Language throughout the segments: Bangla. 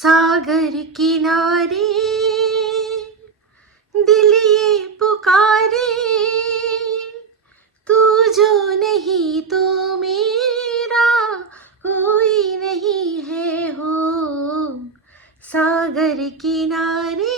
सागर किनारे दिल ये पुकारे, तू जो नहीं तो मेरा कोई नहीं है हो সাগর কিনারে।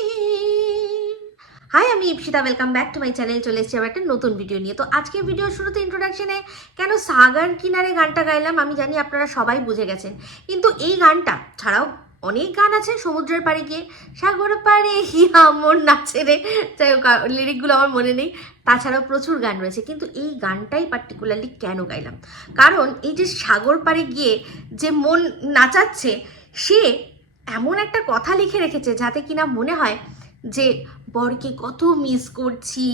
হাই, আমি Ipsita, welcome back to my channel. চলে এসেছি আবার একটা নতুন ভিডিও নিয়ে। তো আজকে ভিডিওর শুরুতে ইন্ট্রোডাকশনে কেন সাগর কিনারে গানটা গাইলাম আমি জানি আপনারা সবাই বুঝে গেছেন, কিন্তু এই গানটা ছাড়াও অনেক গান আছে। সমুদ্রের পাড়ে গিয়ে সাগর পাড়ে হিয়া মন নাচে রে, যাই হোক লিরিকগুলো আমার মনে নেই। তাছাড়াও প্রচুর গান রয়েছে, কিন্তু এই গানটাই পার্টিকুলারলি কেন গাইলাম, কারণ এই যে সাগর পাড়ে গিয়ে যে মন নাচাচ্ছে, সে এমন একটা কথা লিখে রেখেছে যাতে কিনা মনে হয় যে বরকে কত মিস করছি,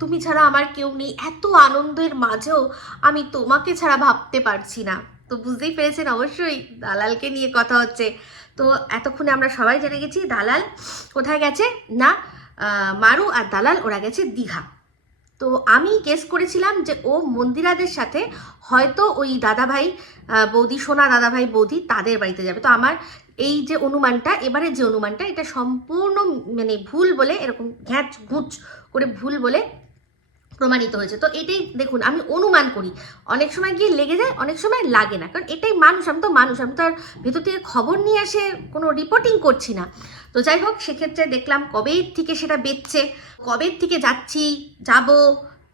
তুমি ছাড়া আমার কেউ নেই, এত আনন্দের মাঝেও আমি তোমাকে ছাড়া ভাবতে পারছি না। তো বুঝতেই পেরেছেন অবশ্যই দালালকে নিয়ে কথা হচ্ছে। তো এতক্ষণে আমরা সবাই জেনে গেছি দালাল কোথায় গেছে না, মারু আর দালাল ওরা গেছে দীঘা। তো আমি গেস করেছিলাম যে ও মন্দিরাদের সাথে হয়তো ওই দাদাভাই বৌদি, সোনা দাদাভাই বৌদি তাদের বাড়িতে যাবে। তো আমার এই যে অনুমানটা, এবারে যে অনুমানটা, এটা সম্পূর্ণ মানে ভুল বলে, এরকম ঘ্যাঁচ ঘুঁচ করে ভুল বলে প্রমাণিত হয়েছে। তো এটাই দেখুন, আমি অনুমান করি, অনেক সময় গিয়ে লেগে যায়, অনেক সময় লাগে না, কারণ এটাই মানুষ, আমি তো মানুষ, আমি তো আর ভেতর থেকে খবর নিয়ে এসে কোনো রিপোর্টিং করছি না। তো যাই হোক, সেক্ষেত্রে দেখলাম কবে থেকে সেটা বেচছে, কবে থেকে যাচ্ছি যাব,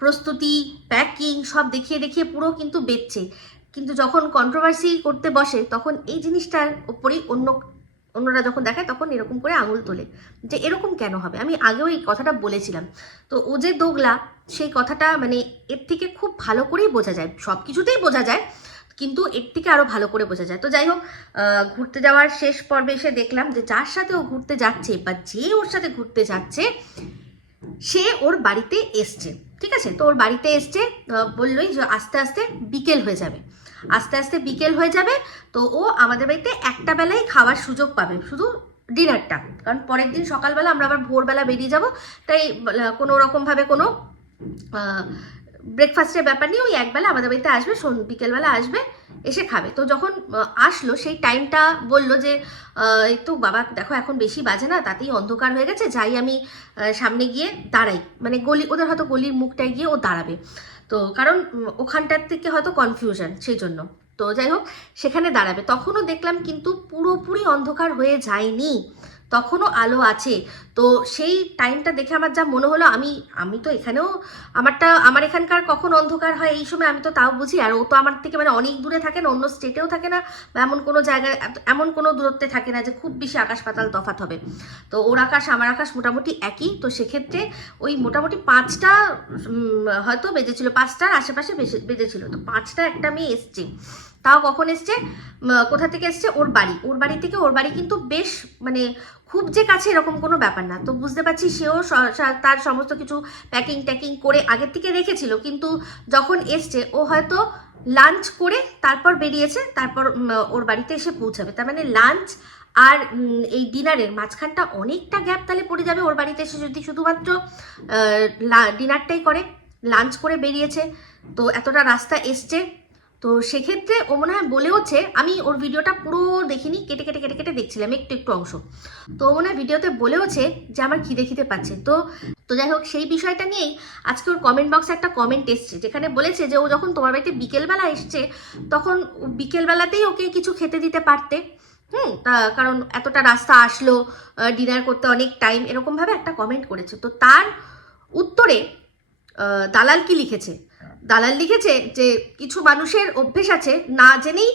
প্রস্তুতি প্যাকিং সব দেখিয়ে দেখিয়ে পুরো কিন্তু বেচছে। কিন্তু যখন কন্ট্রোভার্সি করতে বসে তখন এই জিনিসটার ওপরেই অন্যরা যখন দেখায় তখন এরকম করে আঙুল তোলে যে এরকম কেন হবে। আমি আগেও এই কথাটা বলেছিলাম। তো ও যে দোগলা, সেই কথাটা মানে এর থেকে খুব ভালো করেই বোঝা যায়, সব কিছুতেই বোঝা যায়, কিন্তু এর থেকে আরও ভালো করে বোঝা যায়। তো যাই হোক, ঘুরতে যাওয়ার শেষ পর্বে এসে দেখলাম যে যার সাথে ও ঘুরতে যাচ্ছে বা যে ওর সাথে ঘুরতে যাচ্ছে সে ওর বাড়িতে এসছে, ঠিক আছে। তো ওর বাড়িতে এসছে, বললোই যে আস্তে আস্তে বিকেল হয়ে যাবে, আস্তে আস্তে বিকেল হয়ে যাবে। তো ও আমাদের বাড়িতে একটা বেলায় খাওয়ার সুযোগ পাবে, শুধু ডিনারটা, কারণ পরের দিন সকালবেলা আমরা আবার ভোরবেলা বেরিয়ে যাব। তাই কোনো রকমভাবে কোনো ব্রেকফাস্টের ব্যাপার নেই, ওই একবেলা আমাদের বাড়িতে আসবে, বিকেলবেলা আসবে, এসে খাবে। তো যখন আসলো সেই টাইমটা বললো যে একটু বাবা দেখো এখন বেশি বাজে না, তাতেই অন্ধকার হয়ে গেছে, যাই আমি সামনে গিয়ে দাঁড়াই, মানে গলি, ওদের হয়তো গলির মুখটায় গিয়ে ও দাঁড়াবে। তো কারণ ওখানটার থেকে হয়তো কনফিউশন, সেই জন্য। তো যাই হোক, সেখানে দাঁড়াবে। তখনও দেখলাম কিন্তু পুরোপুরি অন্ধকার হয়ে যায়নি, তখনও আলো আছে। তো সেই টাইমটা দেখে আমার যা মনে হলো, আমি তো এখানেও আমার এখানকার কখন অন্ধকার হয় এই সময় আমি তো তাও বুঝি, আর ও তো আমার থেকে মানে অনেক দূরে থাকে না, অন্য স্টেটেও থাকে না, বা এমন কোনো জায়গায় এমন কোনো দূরত্বে থাকে না যে খুব বেশি আকাশ পাতাল তফাৎ হবে। তো ওর আকাশ আমার আকাশ মোটামুটি একই। তো সেক্ষেত্রে ওই মোটামুটি 5টা হয়তো বেজেছিল, 5টার আশেপাশে বেজেছিল। তো 5টা একটা মেয়ে এসছে, তাও কখন এসছে, কোথা থেকে এসছে, ওর বাড়ি থেকে। ওর বাড়ি কিন্তু বেশ মানে খুব যে কাছে এরকম কোনো ব্যাপার না। তো বুঝতে পারছি সেও তার সমস্ত কিছু প্যাকিং করে আগের থেকে রেখেছিল, কিন্তু যখন এসছে ও হয়তো লাঞ্চ করে তারপর বেরিয়েছে, তারপর ওর বাড়িতে এসে পৌঁছাবে। তার মানে লাঞ্চ আর এই ডিনারের মাঝখানটা অনেকটা গ্যাপ তাহলে পড়ে যাবে ওর বাড়িতে এসে, যদি শুধুমাত্র ডিনারটাই করে, লাঞ্চ করে বেরিয়েছে, তো এতটা রাস্তা এসছে। তো সেক্ষেত্রে ও মনে হয় বলেওছে, আমি ওর ভিডিওটা পুরো দেখিনি, কেটে কেটে কেটে কেটে দেখছিলাম একটু অংশ। তো ও মনে হয় ভিডিওতে বলেওছে যে আমার খিদে পাচ্ছে। তো যাই হোক, সেই বিষয়টা নিয়েই আজকে ওর কমেন্ট বক্সে একটা কমেন্ট এসছে, যেখানে বলেছে যে ও যখন তোমার বাড়িতে বিকেলবেলা এসছে তখন বিকেলবেলাতেই ওকে কিছু খেতে দিতে পারতে, কারণ এতটা রাস্তা আসলো, ডিনার করতে অনেক টাইম, এরকমভাবে একটা কমেন্ট করেছে। তো তার উত্তরে দালাল কি লিখেছে, দালাল লিখেছে যে কিছু মানুষের অভ্যেস আছে না জেনেই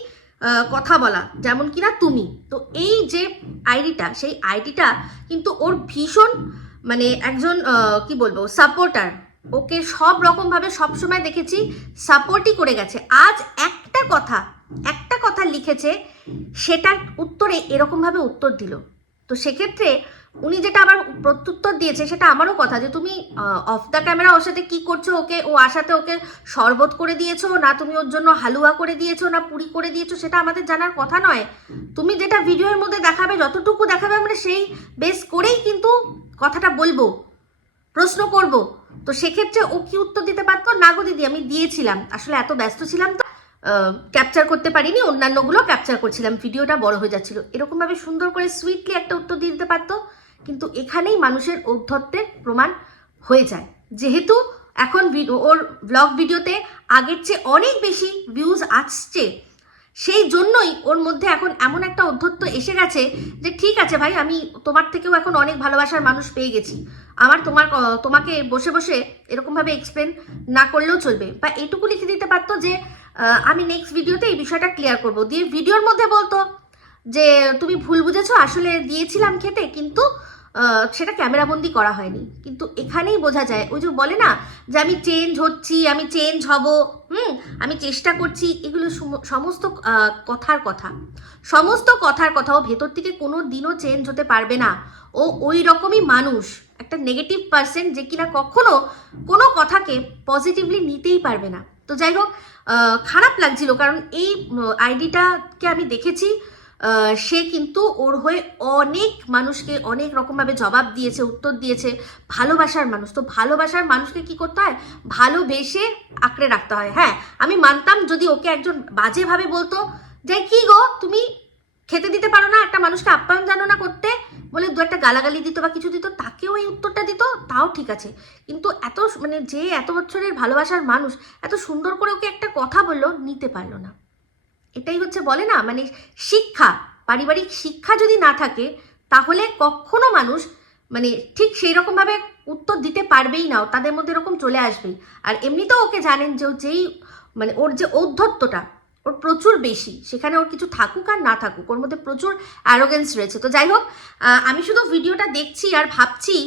কথা বলা, যেমন কিনা তুমি। তো এই যে আইডিটা, সেই আইডিটা কিন্তু ওর ভীষণ মানে একজন কি বলবো সাপোর্টার, ওকে সব রকমভাবে সবসময় দেখেছি সাপোর্টই করে গেছে। আজ একটা কথা লিখেছে, সেটার উত্তরে এরকমভাবে উত্তর দিল। তো সেক্ষেত্রে উনি যেটা আবার প্রত্যুত্তর দিয়েছে, সেটা আমারও কথা যে তুমি অফ দ্য ক্যামেরা ওর সাথে কি করছো, ও আসাতে ওকে শরবত করে দিয়েছো না, তুমি ওর জন্য হালুয়া করে দিয়েছো না পুরি করে দিয়েছো, সেটা আমাদের জানার কথা নয়। তুমি যেটা ভিডিওর মধ্যে দেখাবে, যতটুকু দেখাবে আমরা সেই বেস করেই কিন্তু কথাটা বলবো, প্রশ্ন করব। তো সেক্ষেত্রে ও কি উত্তর দিতে পারতো, না গো দিদি আমি দিয়েছিলাম, আসলে এত ব্যস্ত ছিলাম তো ক্যাপচার করতে পারিনি, অন্যান্যগুলো ক্যাপচার করছিলাম, ভিডিওটা বড় হয়ে যাচ্ছিল। এরকমভাবে সুন্দর করে সুইটলি একটা উত্তর দিয়ে দিতে পারতো, কিন্তু এখানেই মানুষের ঔদ্ধত্যের প্রমাণ হয়ে যায়। যেহেতু এখন ওর ব্লগ ভিডিওতে আগের চেয়ে অনেক বেশি ভিউজ আসছে, সেই জন্যই ওর মধ্যে এখন এমন একটা ঔদ্ধত্য এসে গেছে যে ঠিক আছে ভাই, আমি তোমার থেকেও এখন অনেক ভালোবাসার মানুষ পেয়ে গেছি, আমার তোমাকে বসে বসে এরকমভাবে এক্সপ্লেন না করলেও চলবে, বা এটুকু লিখে দিতে পারতো যে আমি নেক্সট ভিডিওতে এই বিষয়টা ক্লিয়ার করব, দিয়ে ভিডিওর মধ্যে বলতো যে তুমি ভুল বুঝেছো, আসলে দিয়েছিলাম খেতে, কিন্তু সেটা ক্যামেরাবন্দি করা হয়নি। কিন্তু এখানেই বোঝা যায়, ওই যে বলে না যে আমি চেঞ্জ হচ্ছি, আমি চেঞ্জ হব, আমি চেষ্টা করছি, এগুলো সমস্ত কথার কথা, সমস্ত কথার কথা। ও ভেতর থেকে কোনো দিনও চেঞ্জ হতে পারবে না। ও ওই রকমই মানুষ, একটা নেগেটিভ পার্সন, যে কিনা কখনো কোনো কথাকে পজিটিভলি নিতেই পারবে না। তো যাই হোক, খারাপ লাগছিল, কারণ এই আইডিটাকে আমি দেখেছি, সে কিন্তু ওর হয়ে অনেক মানুষকে অনেক রকমভাবে জবাব দিয়েছে, উত্তর দিয়েছে। ভালোবাসার মানুষ, তো ভালোবাসার মানুষকে কি করতে হয়, ভালোবেসে আঁকড়ে রাখতে হয়। হ্যাঁ, আমি মানতাম যদি ওকে একজন বাজেভাবে বলতো যে কি গো তুমি খেতে দিতে পারো না, একটা মানুষকে আপ্যায়ন জানো না করতে, বলে দু একটা গালাগালি দিত বা কিছু দিত, তাকেও এই উত্তরটা দিত, তাও ঠিক আছে। কিন্তু এত মানে যে এত বছরের ভালোবাসার মানুষ এত সুন্দর করে ওকে একটা কথা বললো, নিতে পারলো না। এটাই হচ্ছে বলে না, মানে শিক্ষা, পারিবারিক শিক্ষা যদি না থাকে তাহলে কখনো মানুষ মানে ঠিক সেই রকমভাবে উত্তর দিতে পারবেই না, তাদের মধ্যে এরকম চলে আসবেই। আর এমনিতেও ওকে জানেন যে যেই মানে ওর যে ঔদ্ধত্যটা ওর প্রচুর বেশি, সেখানে ওর কিছু থাকুক আর না থাকুক, ওর মধ্যে প্রচুর অ্যারোগেন্স রয়েছে। তো যাই হোক, আমি শুধু ভিডিওটা দেখছি আর ভাবছি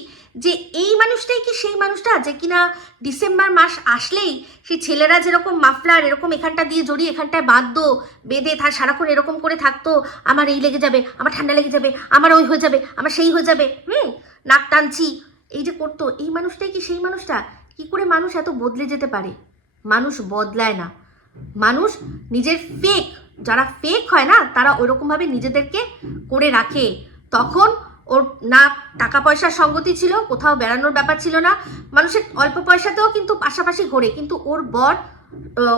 যে এই মানুষটাই কি সেই মানুষটা যে কিনা ডিসেম্বর মাস আসলেই সেই ছেলেরা যেরকম মাফলার এরকম এখানটা দিয়ে জড়িয়ে এখানটায় বাঁধতো, বেঁধে সারাক্ষণ এরকম করে থাকতো, আমার এই লেগে যাবে, আমার ঠান্ডা লেগে যাবে, আমার ওই হয়ে যাবে, আমার সেই হয়ে যাবে, নাক টানছি, এই যে করতো, এই মানুষটাই কি সেই মানুষটা? কি করে মানুষ এত বদলে যেতে পারে? মানুষ বদলায় না, মানুষ নিজের ফেক, যারা ফেক হয় না তারা ওইরকমভাবে নিজেদেরকে করে রাখে। তখন ওর না টাকা পয়সার সঙ্গতি ছিল, কোথাও বেড়ানোর ব্যাপার ছিল না, মানুষের অল্প পয়সাতেও কিন্তু পাশাপাশি ঘোরে, কিন্তু ওর বর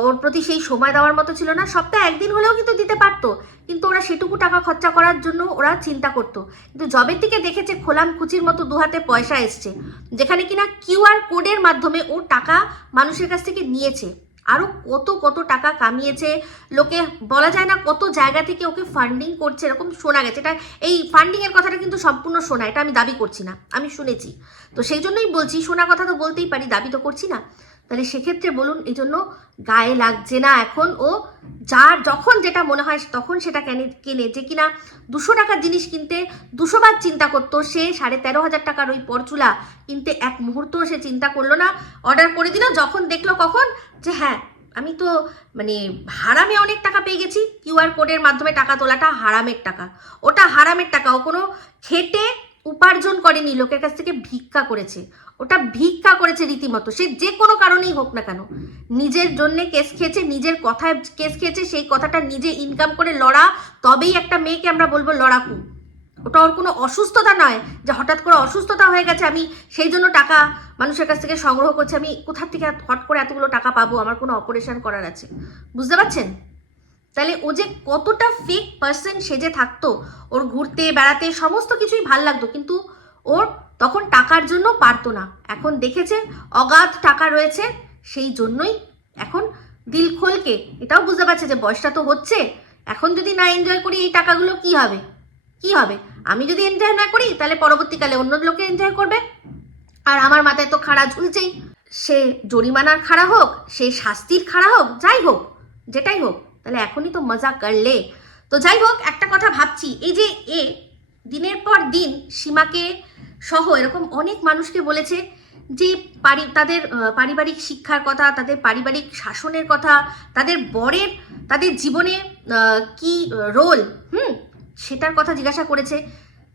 ওর প্রতি সেই সময় দেওয়ার মতো ছিল না। সপ্তাহে একদিন হলেও কিন্তু দিতে পারতো, কিন্তু ওরা সেটুকু টাকা খরচা করার জন্য ওরা চিন্তা করতো। কিন্তু জবের থেকে দেখেছে খোলাম কুচির মতো দু হাতে পয়সা এসছে, যেখানে কিনা কিউআর কোডের মাধ্যমে ও টাকা মানুষের কাছ থেকে নিয়েছে, আরো কত কত টাকা কামিয়েছে, লোকে বলা যায় না কত জায়গা থেকে ওকে ফান্ডিং করছে, এরকম শোনা গেছে। এটা এই ফান্ডিং এর কথাটা কিন্তু সম্পূর্ণ শোনা, এটা আমি দাবি করছি না, আমি শুনেছি। তো সেই জন্যই বলছি, শোনা কথা তো বলতেই পারি, দাবি তো করছি না। তাহলে সেক্ষেত্রে বলুন, এই জন্য গায়ে লাগছে না এখন ও, যার যখন যেটা মনে হয় তখন সেটা কেনে, যে কিনা 200 টাকার জিনিস কিনতে 200 বার চিন্তা করতো, সে 13,500 টাকার ওই পরচুলা কিনতে এক মুহূর্ত সে চিন্তা করলো না, অর্ডার করে দিল। যখন দেখলো কখন যে হ্যাঁ আমি তো মানে হারামে অনেক টাকা পেয়ে গেছি, কিউআর কোডের মাধ্যমে টাকা তোলাটা হারামের টাকা, ওটা হারামের টাকা, ও কোনো খেটে উপার্জন করেনি, লোকের কাছ থেকে ভিক্ষা করেছে, ওটা ভিক্ষা করেছে রীতিমতো, সে যে কোনো কারণেই হোক না কেন, নিজের জন্যে কেস খেয়েছে, নিজের কথায় কেস খেয়েছে, সেই কথাটা নিজে ইনকাম করে লড়া, তবেই একটা মেয়েকে আমরা বলবো লড়াকু। ওটা ওর কোনো অসুস্থতা নয় যে হঠাৎ করে অসুস্থতা হয়ে গেছে আমি সেই জন্য টাকা মানুষের কাছ থেকে সংগ্রহ করছি, আমি কোথা থেকে হট করে এতগুলো টাকা পাবো, আমার কোনো অপারেশন করার আছে, বুঝতে পারছেন? তাহলে ও যে কতটা ফেক পার্সন সেজে থাকতো, ওর ঘুরতে বেড়াতে সমস্ত কিছুই ভাল লাগতো, কিন্তু ওর তখন টাকার জন্য পারতো না। এখন দেখেছে অগাধ টাকা রয়েছে, সেই জন্যই এখন দিল খোলকে এটাও বুঝতে পারছে যে বয়সটা তো হচ্ছে, এখন যদি না এনজয় করি এই টাকাগুলো কি হবে, কি হবে? আমি যদি এনজয় না করি তাহলে পরবর্তীকালে অন্য লোকে এনজয় করবে, আর আমার মাথায় তো খাড়া ঝুলছেই, সে জরিমানার খাড়া হোক, সে শাস্তির খাড়া হোক, যাই হোক, যেটাই হোক, তাহলে এখনই তো মজা করলে। তো যাই হোক, একটা কথা ভাবছি, এই যে এ দিনের পর দিন সীমাকে সহ এরকম অনেক মানুষকে বলেছে যে তাদের পারিবারিক শিক্ষার কথা, তাদের পারিবারিক শাসনের কথা, তাদের বরের তাদের জীবনে কি রোল সেটার কথা জিজ্ঞাসা করেছে।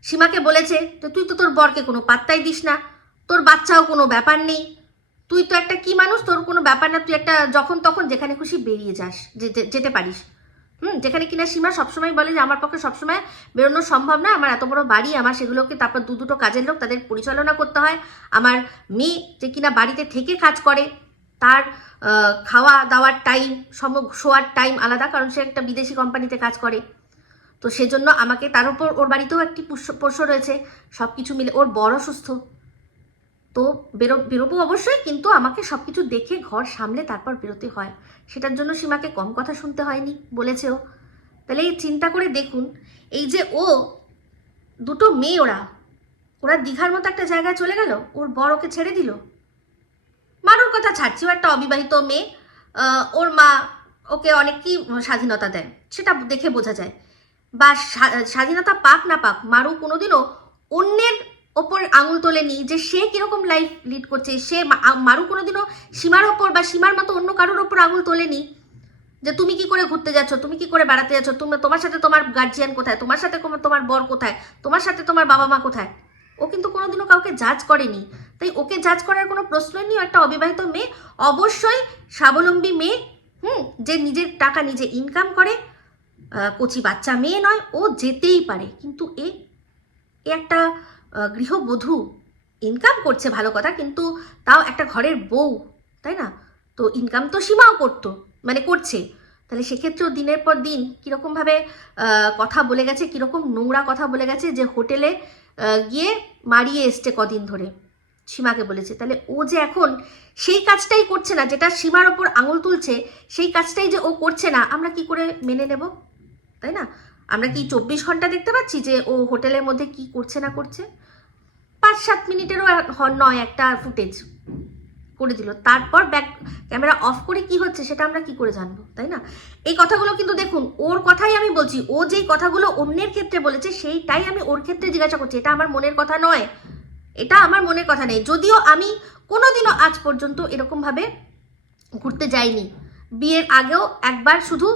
সীমাকে বলেছে তো তুই তো তোর বরকে কোনো পাত্তাই দিস না, তোর বাচ্চাও কোনো ব্যাপার নেই, তুই তো একটা কি মানুষ, তোর কোনো ব্যাপার না, তুই একটা যখন তখন যেখানে খুশি বেরিয়ে যাস, যেতে পারিস। যেখানে কিনা সীমা সবসময় বলে যে আমার পক্ষে সবসময় বেরোনো সম্ভব না, আমার এত বড় বাড়ি, আমার সেগুলোকে তারপর দুটো কাজের লোক তাদের পরিচালনা করতে হয়, আমার মেয়ে যে কিনা বাড়িতে থেকে কাজ করে তার খাওয়া দাওয়ার টাইম, শোয়ার টাইম আলাদা, কারণ সে একটা বিদেশি কোম্পানিতে কাজ করে। তো সেজন্য আমাকে, তার উপর ওর বাড়িতেও একটি পোষ্য রয়েছে, সব কিছু মিলে ওর বড় সুস্থ। তো বেরোবো অবশ্যই, কিন্তু আমাকে সব কিছু দেখে ঘর সামলে তারপর বেরোতে হয়। সেটার জন্য সীমাকে কম কথা শুনতে হয়নি, বলেছেও। তাহলে এই চিন্তা করে দেখুন, এই যে ও দুটো মেয়ে, ওরা দীঘার মতো একটা জায়গায় চলে গেল, ওর বর ওকে ছেড়ে দিল। মারুর কথা ছাড়ছি, ও একটা অবিবাহিত মেয়ে, ওর মা ওকে অনেক কি স্বাধীনতা দেয় সেটা দেখে বোঝা যায়। বা স্বাধীনতা পাক না পাক, মারু কোনোদিনও অন্যের ওপর আঙুল তোলেনি যে সে কিরকম লাইফ লিড করছে। মারু কোনোদিনও সীমার ওপর বা সীমার মতো অন্য কারোর ওপর আঙুল তোলেনি যে তুমি কি করে ঘুরতে যাচ্ছ, তুমি কি করে বেড়াতে যাচ্ছ, তোমার সাথে তোমার গার্জিয়ান কোথায়, তোমার সাথে তোমার বর কোথায়, তোমার সাথে তোমার বাবা মা কোথায়। ও কিন্তু কোনোদিনও কাউকে জাজ করেনি, তাই ওকে জাজ করার কোনো প্রশ্নই নেই। একটা অবিবাহিত মেয়ে, অবশ্যই স্বাবলম্বী মেয়ে, যে নিজের টাকা নিজে ইনকাম করে, কচি বাচ্চা মেয়ে নয়, ও যেতেই পারে। কিন্তু এ একটা গৃহবধূ, ইনকাম করছে ভালো কথা, কিন্তু তাও একটা ঘরের বউ, তাই না? তো ইনকাম তো সীমাও করছে। তাহলে সেক্ষেত্রেও দিনের পর দিন কীরকমভাবে কথা বলে গেছে, কীরকম নোংরা কথা বলে গেছে, যে হোটেলে গিয়ে মারিয়ে এসছে কদিন ধরে, সীমাকে বলেছে। তাহলে ও যে এখন সেই কাজটাই করছে না, যেটা সীমার ওপর আঙুল তুলছে, সেই কাজটাই যে ও করছে না, আমরা কি করে মেনে নেব, তাই না? আমরা কি 24 ঘন্টা দেখতে পাচ্ছি যে ও হোটেলের মধ্যে কি করছে না করছে? 5-7 মিনিটেরও নয়, একটা ফুটেজ করে দিল, তারপর ব্যাক ক্যামেরা অফ করে কি হচ্ছে সেটা আমরা কি করে জানবো, তাই না? এই কথাগুলো কিন্তু দেখুন, ওর কথাই আমি বলছি। ও যেই কথাগুলো অন্যের ক্ষেত্রে বলেছে সেইটাই আমি ওর ক্ষেত্রে জিজ্ঞাসা করছি। এটা আমার মনের কথা নয়, এটা আমার মনের কথা নেই। যদিও আমি কোনোদিনও আজ পর্যন্ত এরকমভাবে ঘুরতে যাইনি। বিয়ের আগেও একবার শুধু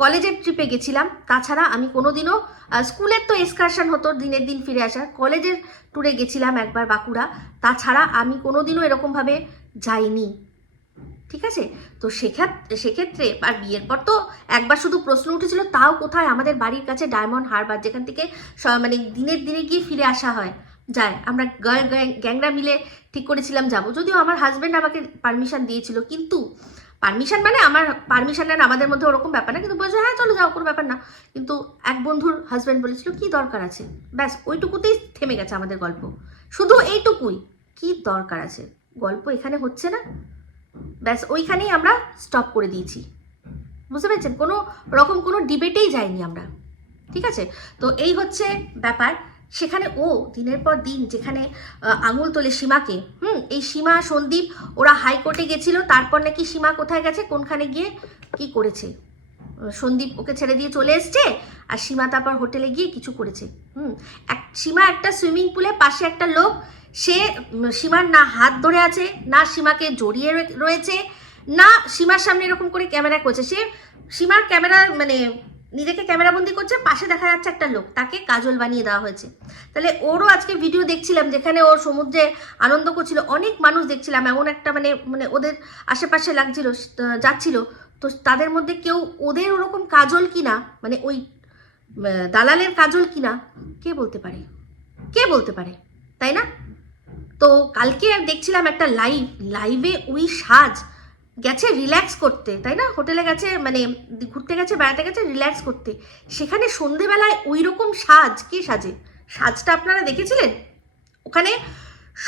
কলেজের ট্রিপে গেছিলাম, তাছাড়া আমি কোনোদিনও, স্কুলের তো এক্সকারশন হতো দিনের দিন ফিরে আসা, কলেজের ট্যুরে গেছিলাম একবার বাঁকুড়া, তাছাড়া আমি কোনোদিনও এরকমভাবে যাইনি, ঠিক আছে? তো সেক্ষেত্রে আর বিয়ের পর তো একবার শুধু প্রশ্ন উঠেছিল, তাও কোথায়, আমাদের বাড়ির কাছে ডায়মন্ড হারবার, যেখান থেকে মানে দিনের দিনে গিয়ে ফিরে আসা যায়। আমরা গ্যাংরা মিলে ঠিক করেছিলাম যাবো, যদিও আমার হাজব্যান্ড আমাকে পারমিশন দিয়েছিল, কিন্তু পারমিশন মানে আমার পারমিশন নেন, আমাদের মধ্যে ওরকম ব্যাপার না, কিন্তু বলছে হ্যাঁ চলো যাও, কোনো ব্যাপার না। কিন্তু এক বন্ধুর হাজব্যান্ড বলেছিল কি দরকার আছে, ব্যাস ওইটুকুতেই থেমে গেছে আমাদের গল্প, শুধু এইটুকুই, কি দরকার আছে, গল্প এখানে হচ্ছে না, ব্যাস ওইখানেই আমরা স্টপ করে দিয়েছি। বুঝতে পেরেছেন? কোনো রকম কোনো ডিবেটেই যাইনি আমরা, ঠিক আছে? তো এই হচ্ছে ব্যাপার। সেখানে ও দিনের পর দিন যেখানে আঙুল তোলে সীমাকে, এই সীমা সন্দীপ ওরা হাইকোর্টে গেছিল, তারপর নাকি সীমা কোথায় গেছে, কোনখানে গিয়ে কি করেছে, সন্দীপ ওকে ছেড়ে দিয়ে চলে এসছে, আর সীমা তারপর হোটেলে গিয়ে কিছু করেছে। সীমা একটা সুইমিং পুলে, পাশে একটা লোক, সে সীমার না হাত ধরে আছে, না সীমাকে জড়িয়ে রয়েছে, না সীমার সামনে এরকম করে ক্যামেরা করছে, সে সীমার ক্যামেরা মানে নিজেকে ক্যামেরাবন্দি করছে, পাশে দেখা যাচ্ছে একটা লোক, তাকে কাজল বানিয়ে দেওয়া হয়েছে। তাহলে ওরও আজকে ভিডিও দেখছিলাম, যেখানে ও সমুদ্রে আনন্দ করছিল, অনেক মানুষ দেখছিলাম, এমন একটা মানে ওদের আশেপাশে যাচ্ছিল, তো তাদের মধ্যে কেউ ওদের ওরকম কাজল কিনা, মানে ওই দালালের কাজল কিনা, কে বলতে পারে, তাই না? তো কালকে দেখছিলাম একটা লাইভে ওই সাজ গেছে রিল্যাক্স করতে, তাই না? হোটেলে গেছে, মানে ঘুরতে গেছে, বেড়াতে গেছে রিল্যাক্স করতে, সেখানে সন্ধেবেলায় ওই রকম সাজ, কে সাজে? সাজটা আপনারা দেখেছিলেন? ওখানে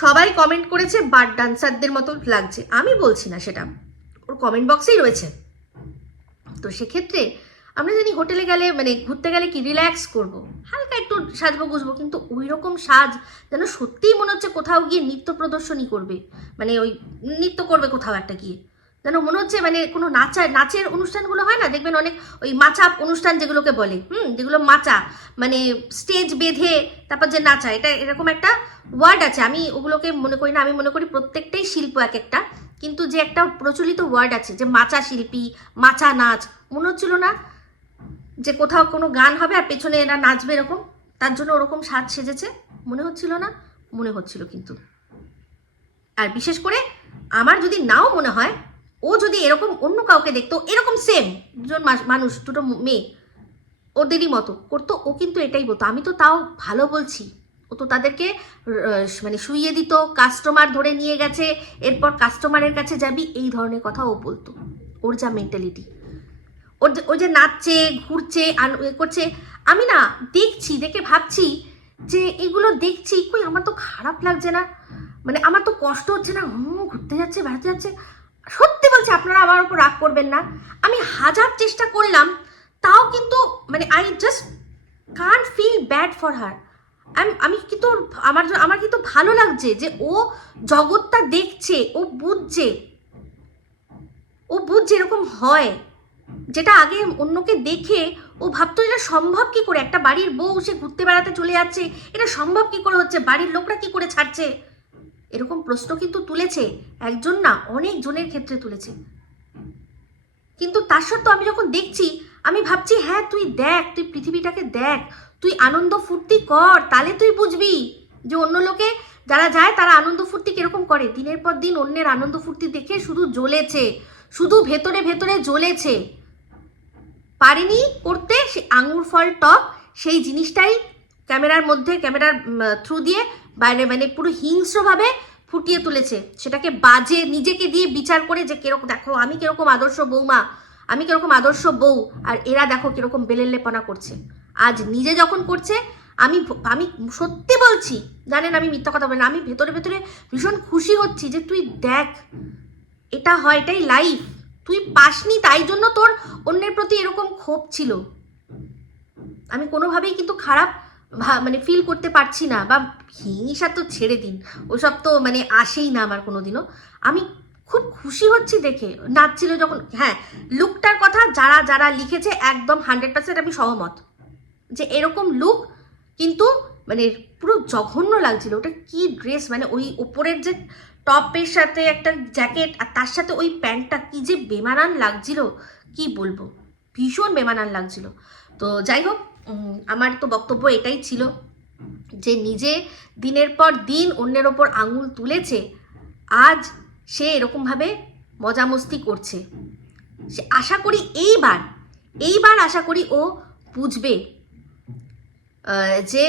সবাই কমেন্ট করেছে বার ডান্সারদের মতো লাগছে, আমি বলছি না, সেটা ওর কমেন্ট বক্সেই রয়েছে। তো সেক্ষেত্রে আমরা জানি হোটেলে গেলে, মানে ঘুরতে গেলে কি রিল্যাক্স করব, হালকা একটু সাজবো গুজবো, কিন্তু ওই রকম সাজ যেন সত্যিই মনে হচ্ছে কোথাও গিয়ে নৃত্য প্রদর্শনী করবে, মানে ওই নৃত্য করবে কোথাও একটা গিয়ে, যেন মনে হচ্ছে মানে কোনো নাচের অনুষ্ঠানগুলো হয় না, দেখবেন অনেক ওই মাচা অনুষ্ঠান যেগুলোকে বলে, যেগুলো মাচা মানে স্টেজ বেঁধে তারপর যে নাচা, এটা এরকম একটা ওয়ার্ড আছে, আমি ওগুলোকে মনে করি না, আমি মনে করি প্রত্যেকটাই শিল্প এক একটা, কিন্তু যে একটা প্রচলিত ওয়ার্ড আছে যে মাচা শিল্পী, মাচা নাচ, মনে হচ্ছিল না যে কোথাও কোনো গান হবে আর পেছনে এরা নাচবে এরকম, তার জন্য ওরকম সাজ সেজেছে, মনে হচ্ছিল না? মনে হচ্ছিল কিন্তু। আর বিশেষ করে আমার যদি নাও মনে হয়, ও যদি এরকম অন্য কাউকে দেখতো এরকম সেম দুজন মানুষ, দুটো মেয়ে ওদেরই মতো করতো, ও কিন্তু এটাই বলতো, আমি তো তাও ভালো বলছি, ও তো তাদেরকে মানে শুইয়ে দিত, কাস্টমার ধরে নিয়ে গেছে, এরপর কাস্টমারের কাছে যাবি, এই ধরনের কথা ও বলতো। ওর যা মেন্টালিটি, ও যে নাচছে, ঘুরছে, করছে, আমি না দেখছি, দেখে ভাবছি যে এগুলো দেখছি, কই আমার তো খারাপ লাগছে না, মানে আমার তো কষ্ট হচ্ছে না, ঘুরতে যাচ্ছে, বেড়াতে যাচ্ছে। সত্যি বলছি, আপনারা আমার উপর রাগ করবেন না, আমি হাজার চেষ্টা করলাম, তাও কিন্তু মানে I just can't feel bad for her. আমি কিন্তু আমার কিন্তু ভালো লাগছে যে ও জগৎটা দেখছে, ও বুঝছে এরকম হয়, যেটা আগে অন্যকে দেখে ও ভাবতো এটা সম্ভব কি করে, একটা বাড়ির বউ সে ঘুরতে বেড়াতে চলে যাচ্ছে, এটা সম্ভব কি করে হচ্ছে, বাড়ির লোকরা কি করে ছাড়ছে, এরকম প্রশ্ন কিন্তু তুলেছে, একজন না অনেক জনের ক্ষেত্রে তুলেছে। কিন্তু তার সত্ত্বেও আমি যখন দেখছি, আমি ভাবছি হ্যাঁ তুই দেখ, তুই পৃথিবীটাকে দেখ, তুই আনন্দ ফুর্তি কর, তাহলে তুই বুঝবি যে অন্য লোকে যারা যায় তারা আনন্দ ফুর্তি কিরকম করে। দিনের পর দিন অন্যের আনন্দ ফুর্তি দেখে শুধু জ্বলেছে, শুধু ভেতরে ভেতরে জ্বলেছে, পারেনি করতে, সে আঙুর ফল টক সেই জিনিসটাই ক্যামেরার থ্রু দিয়ে বাইরে মানে পুরো হিংস্রভাবে ফুটিয়ে তুলেছে, সেটাকে বাজে নিজেকে দিয়ে বিচার করে যে কিরকম, দেখো আমি কিরকম আদর্শ বৌমা, আমি কিরকম আদর্শ বউ, আর এরা দেখো কিরকম বেলেল্লেপনা করছে। আজ নিজে যখন করছে, আমি আমি সত্যি বলছি, জানেন আমি মিথ্যা কথা বলি না, আমি ভেতরে ভেতরে ভীষণ খুশি হচ্ছি যে তুই দেখ, এটা হয়, এটাই লাইফ, তুই পাসনি তাই জন্য তোর অন্যের প্রতি এরকম ক্ষোভ ছিল। আমি কোনোভাবেই কিন্তু খারাপ মানে ফিল করতে পারছি না, বা হিংসা তো ছেড়ে দিন, ওসব তো মানে আসেই না আমার কোনোদিনও। আমি খুব খুশি হচ্ছি দেখে, নাচছিল যখন, হ্যাঁ লুকটার কথা যারা যারা লিখেছে একদম 100% আমি সহমত, যে এরকম লুক কিন্তু মানে পুরো জঘন্য লাগছিল। ওটা কি ড্রেস, মানে ওই ওপরের যে টপের সাথে একটা জ্যাকেট, আর তার সাথে ওই প্যান্টটা কি যে বেমানান লাগছিল, কি বলবো, ভীষণ বেমানান লাগছিল। তো যাই হোক, আমার তো বক্তব্য এটাই ছিল যে নিজে দিনের পর দিন অন্যের ওপর আঙুল তুলেছে, আজ সে এরকমভাবে মজা মস্তি করছে। সে আশা করি এইবার আশা করি ও বুঝবে যে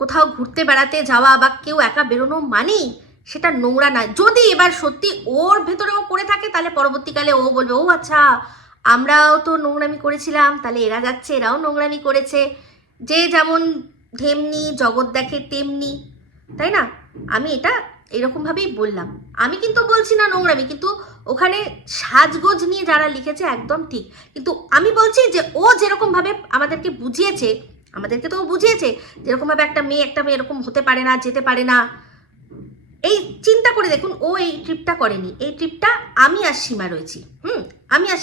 কোথাও ঘুরতে বেড়াতে যাওয়া বা কেউ একা বেরোনো মানেই সেটা নোংরা না। যদি এবার সত্যি ওর ভেতরে ও করে থাকে, তাহলে পরবর্তীকালে ও বলবে ও আচ্ছা আমরাও তো নোংরামি করেছিলাম, তাহলে এরা যাচ্ছে এরাও নোংরামি করেছে, যে যেমন তেমনি জগৎ দেখে তেমনি, তাই না? আমি এটা এরকমভাবেই বললাম, আমি কিন্তু বলছি না নোংরামি, কিন্তু ওখানে সাজগোজ নিয়ে যারা লিখেছে একদম ঠিক, কিন্তু আমি বলছি যে ও যেরকমভাবে আমাদেরকে বুঝিয়েছে, আমাদেরকে তো ও বুঝিয়েছে যেরকমভাবে একটা মেয়ে এরকম হতে পারে না, যেতে পারে না। এই চিন্তা করে দেখুন, ও এই ট্রিপটা করেনি, এই ট্রিপটা আমি আর সীমা রয়েছি, আমি আর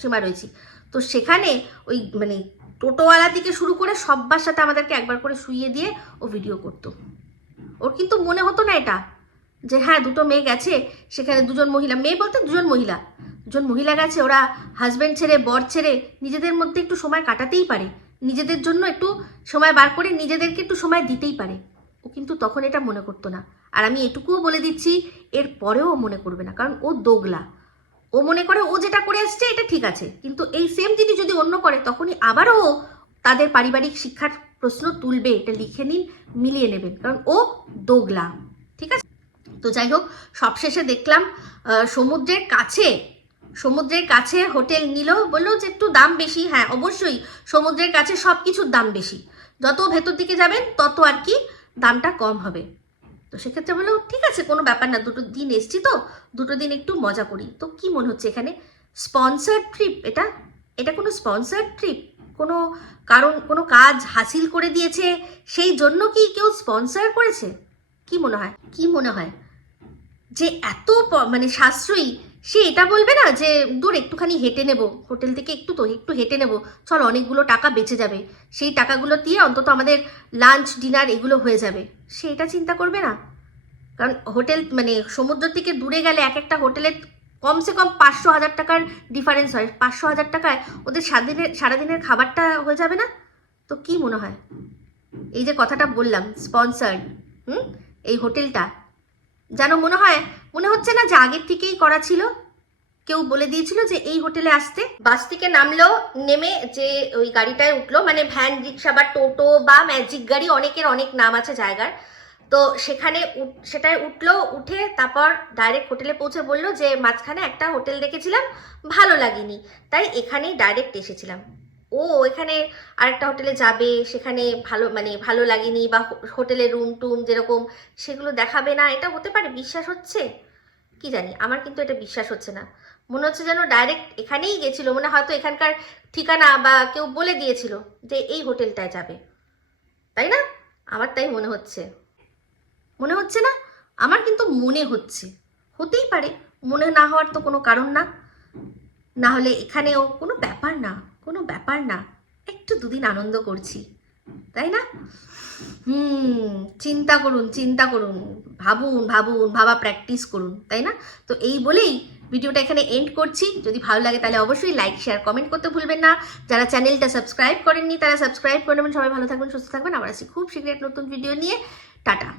সীমা রয়েছি, তো সেখানে ওই মানে টোটোওয়ালা থেকে শুরু করে সব্বার সাথে আমাদেরকে একবার করে শুইয়ে দিয়ে ও ভিডিও করতো। ওর কিন্তু মনে হতো না এটা যে হ্যাঁ দুটো মেয়ে গেছে, সেখানে দুজন মহিলা গেছে, ওরা হাজব্যান্ড ছেড়ে বর ছেড়ে নিজেদের মধ্যে একটু সময় কাটাতেই পারে, নিজেদের জন্য একটু সময় বার করে নিজেদেরকে একটু সময় দিতেই পারে। ও কিন্তু তখন এটা মনে করতো না, আর আমি এটুকুও বলে দিচ্ছি এর পরেও ও মনে করবে না, কারণ ও দোগলা। ও মনে করে ও যেটা করে আসছে এটা ঠিক আছে, কিন্তু এই সেম জিনিস যদি অন্য করে তখনই আবারও তাদের পারিবারিক শিক্ষার প্রশ্ন তুলবে। এটা লিখে নিন, মিলিয়ে নেবেন, কারণ ও দোগলা, ঠিক আছে? তো যাই হোক, সবশেষে দেখলাম সমুদ্রের কাছে হোটেল নিল, বললো যে একটু দাম বেশি। হ্যাঁ অবশ্যই, সমুদ্রের কাছে সব কিছুর দাম বেশি, যত ভেতর দিকে যাবেন তত আর কি দামটা কম হবে। তো সেক্ষেত্রে বললো ঠিক আছে, কোনো ব্যাপার না, দুটো দিন এসছি তো, দুটো দিন একটু মজা করি। তো কি মনে হচ্ছে এখানে স্পন্সার্ড ট্রিপ? এটা কোনো স্পন্সার্ড ট্রিপ? কোনো কাজ হাসিল করে দিয়েছে সেই জন্য কি কেউ স্পন্সার করেছে? কি মনে হয় যে এত মানে সাশ্রয়ী, সে এটা বলবে না যে দূর একটুখানি হেঁটে নেব, হোটেল থেকে একটু হেঁটে নেব, চল অনেকগুলো টাকা বেঁচে যাবে, সেই টাকাগুলো দিয়ে অন্তত আমাদের লাঞ্চ ডিনার এগুলো হয়ে যাবে, সে এটা চিন্তা করবে না? কারণ হোটেল মানে সমুদ্র থেকে দূরে গেলে এক একটা হোটেলের কমসে কম 500,000 টাকার ডিফারেন্স হয়, 500,000 টাকায় ওদের সারাদিনের খাবারটা হয়ে যাবে না? তো কি মনে হয় এই যে কথাটা বললাম স্পন্সার্ড, এই হোটেলটা যেন মনে হচ্ছে না যে আগের থেকেই করা ছিল, কেউ বলে দিয়েছিল যে এই হোটেলে আসতে। বাস থেকে নামলো, নেমে যে ওই গাড়িটায় উঠলো, মানে ভ্যান, রিক্সা বা টোটো বা ম্যাজিক গাড়ি, অনেকের অনেক নাম আছে জায়গার, তো সেখানে সেটায় উঠলো, উঠে তারপর ডাইরেক্ট হোটেলে পৌঁছে বললো যে মাঝখানে একটা হোটেল দেখেছিলাম, ভালো লাগেনি, তাই এখানেই ডাইরেক্ট এসেছিলাম। ও এখানে আরেকটা হোটেলে যাবে, সেখানে ভালো মানে ভালো লাগেনি বা হোটেলের রুম টুম যেরকম সেগুলো দেখাবে না, এটা হতে পারে? বিশ্বাস হচ্ছে কি জানি, আমার কিন্তু এটা বিশ্বাস হচ্ছে না। মনে হচ্ছে যেন ডাইরেক্ট এখানেই গেছিল, মানে হয়তো এখানকার ঠিকানা বা কেউ বলে দিয়েছিল যে এই হোটেলটায় যাবে, তাই না? আমার তাই মনে হচ্ছে। মনে হচ্ছে না? আমার কিন্তু মনে হচ্ছে। হতেই পারে, মনে না হওয়ার তো কোনো কারণ না। না হলে এখানেও কোনো ব্যাপার না, কোনো ব্যাপার না, একটু দুদিন আনন্দ করছি, তাই না? চিন্তা করুন, চিন্তা করুন, ভাবুন ভাবুন, ভাবা প্র্যাকটিস করুন, তাই না? তো এই বলেই ভিডিওটা এখানে এন্ড করছি। যদি ভালো লাগে তাহলে অবশ্যই লাইক, শেয়ার, কমেন্ট করতে ভুলবেন না। যারা চ্যানেলটা সাবস্ক্রাইব করেননি তারা সাবস্ক্রাইব করে নেবেন। সবাই ভালো থাকবেন, সুস্থ থাকবেন। আবার আসি খুব শীঘ্রই নতুন ভিডিও নিয়ে। টাটা।